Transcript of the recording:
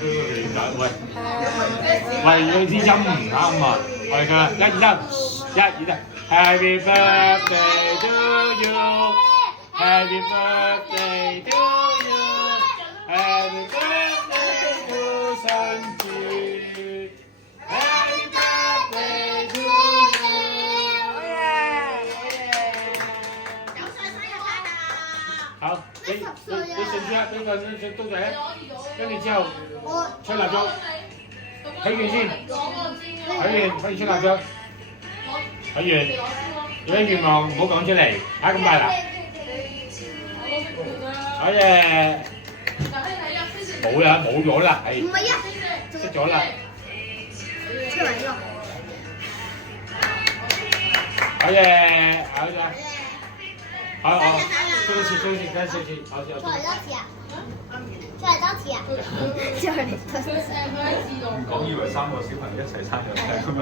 喂，喂，你啲音唔啱啊！我哋嘅1、2、3，1、2、3 ，Happy birthday to you，Happy birthday to you，Happy birthday to 神子，Happy birthday to you。有晒生日卡啦！好，你順住啊，俾個刀仔，跟住之後吹蠟燭，睇完先，睇完可以吹蠟燭，睇完有啲願望唔好講出嚟，嚇咁快啦！好嘢，冇啦，冇咗啦，係唔係啊，熄咗啦，出嚟咯！好嘢，好咗，好，吹多次，跟住好，再嚟多次啊！再嚟多次啊！再嚟多次。唔講以為3個小朋友一齊生日咁樣。